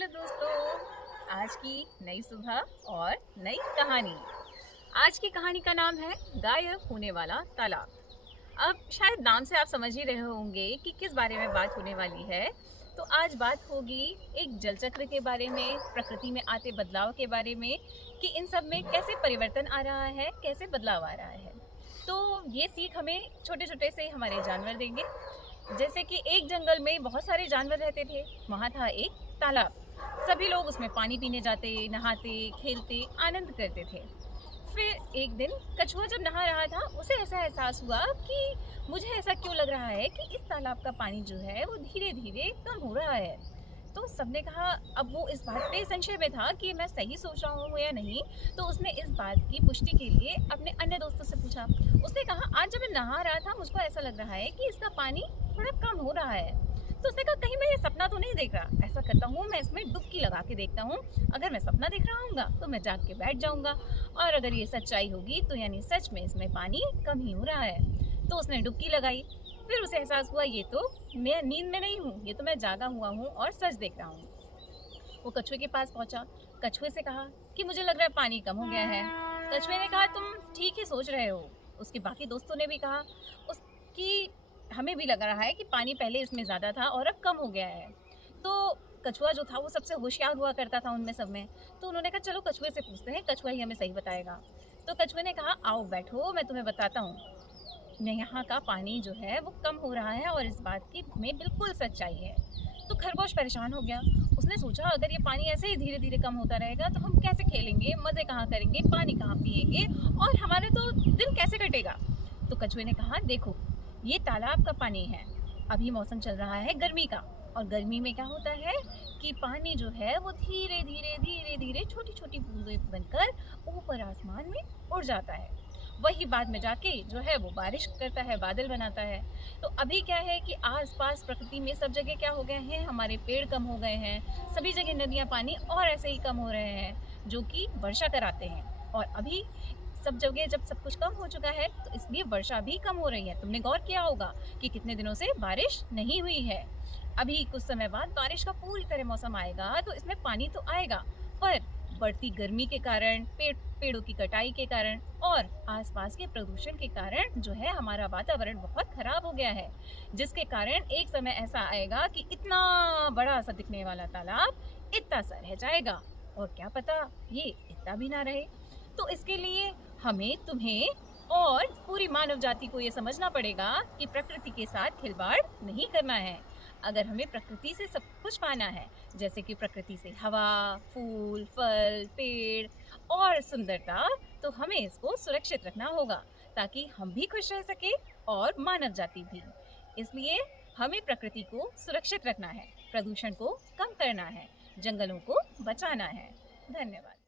Hello दोस्तों, आज की नई सुबह और नई कहानी। आज की कहानी का नाम है गायब होने वाला तालाब। अब शायद नाम से आप समझ ही रहे होंगे कि किस बारे में बात होने वाली है। तो आज बात होगी एक जल चक्र के बारे में, प्रकृति में आते बदलाव के बारे में, कि इन सब में कैसे परिवर्तन आ रहा है, कैसे बदलाव आ रहा है। तो ये सीख हमें छोटे छोटे से हमारे जानवर देंगे। जैसे कि एक जंगल में बहुत सारे जानवर रहते थे। वहाँ था एक तालाब। सभी लोग उसमें पानी पीने जाते, नहाते, खेलते, आनंद करते थे। फिर एक दिन कछुआ जब नहा रहा था, उसे ऐसा एहसास हुआ कि मुझे ऐसा क्यों लग रहा है कि इस तालाब का पानी जो है वो धीरे धीरे कम हो रहा है। तो सबने कहा, अब वो इस बात पे संशय में था कि मैं सही सोच रहा हूँ या नहीं। तो उसने इस बात की पुष्टि के लिए अपने अन्य दोस्तों से पूछा। उसने कहा, आज जब मैं नहा रहा था मुझको ऐसा लग रहा है कि इसका पानी थोड़ा कम हो रहा है। तो उसने कहा, कहीं मैं ये सपना तो नहीं देख रहा। ऐसा करता हूँ, मैं इसमें डुबकी लगा के देखता हूँ। अगर मैं सपना देख रहा हूँगा तो मैं जाग के बैठ जाऊँगा, और अगर ये सच्चाई होगी तो यानी सच में इसमें पानी कम ही हो रहा है। तो उसने डुबकी लगाई। फिर उसे एहसास हुआ, ये तो मैं नींद में नहीं हूँ, ये तो मैं जागा हुआ हूँ और सच देख रहा हूँ। वो कछुए के पास पहुंचा। कछुए से कहा कि मुझे लग रहा है पानी कम हो गया है। कछुए ने कहा, तुम ठीक ही सोच रहे हो। उसके बाकी दोस्तों ने भी कहा उसकी, हमें भी लग रहा है कि पानी पहले इसमें ज़्यादा था और अब कम हो गया है। तो कछुआ जो था वो सबसे होशियार हुआ करता था उनमें सब में। तो उन्होंने कहा, चलो कछुए से पूछते हैं, कछुआ ही हमें सही बताएगा। तो कछुए ने कहा, आओ बैठो, मैं तुम्हें बताता हूँ। यहाँ का पानी जो है वो कम हो रहा है और इस बात की हमें बिल्कुल सच्चाई है। तो खरगोश परेशान हो गया। उसने सोचा, अगर ये पानी ऐसे ही धीरे धीरे कम होता रहेगा तो हम कैसे खेलेंगे, मज़े कहाँ करेंगे, पानी कहाँ पिएंगे, और हमारे तो दिन कैसे कटेगा। तो कछुए ने कहा, देखो ये तालाब का पानी है। अभी मौसम चल रहा है गर्मी का, और गर्मी में क्या होता है कि पानी जो है वो धीरे धीरे धीरे धीरे छोटी छोटी बूंदें बनकर ऊपर आसमान में उड़ जाता है। वही बाद में जाके जो है वो बारिश करता है, बादल बनाता है। तो अभी क्या है कि आसपास प्रकृति में सब जगह क्या हो गए हैं, हमारे पेड़ कम हो गए हैं, सभी जगह नदियाँ पानी और ऐसे ही कम हो रहे हैं, जो कि वर्षा कराते हैं। और अभी सब जगह जब सब कुछ कम हो चुका है तो इसलिए वर्षा भी कम हो रही है। तुमने गौर किया होगा कि कितने दिनों से बारिश नहीं हुई है। अभी कुछ समय बाद बारिश का पूरी तरह मौसम आएगा तो इसमें पानी तो आएगा, पर बढ़ती गर्मी के कारण, पेड़ों की कटाई के कारण और आसपास के प्रदूषण के कारण जो है हमारा वातावरण बहुत खराब हो गया है। जिसके कारण एक समय ऐसा आएगा कि इतना बड़ा सा दिखने वाला तालाब इतना सा रह जाएगा, और क्या पता ये इतना भी ना रहे। तो इसके लिए हमें, तुम्हें और पूरी मानव जाति को ये समझना पड़ेगा कि प्रकृति के साथ खिलवाड़ नहीं करना है। अगर हमें प्रकृति से सब कुछ पाना है, जैसे कि प्रकृति से हवा, फूल, फल, पेड़ और सुंदरता, तो हमें इसको सुरक्षित रखना होगा ताकि हम भी खुश रह सके और मानव जाति भी। इसलिए हमें प्रकृति को सुरक्षित रखना है, प्रदूषण को कम करना है, जंगलों को बचाना है। धन्यवाद।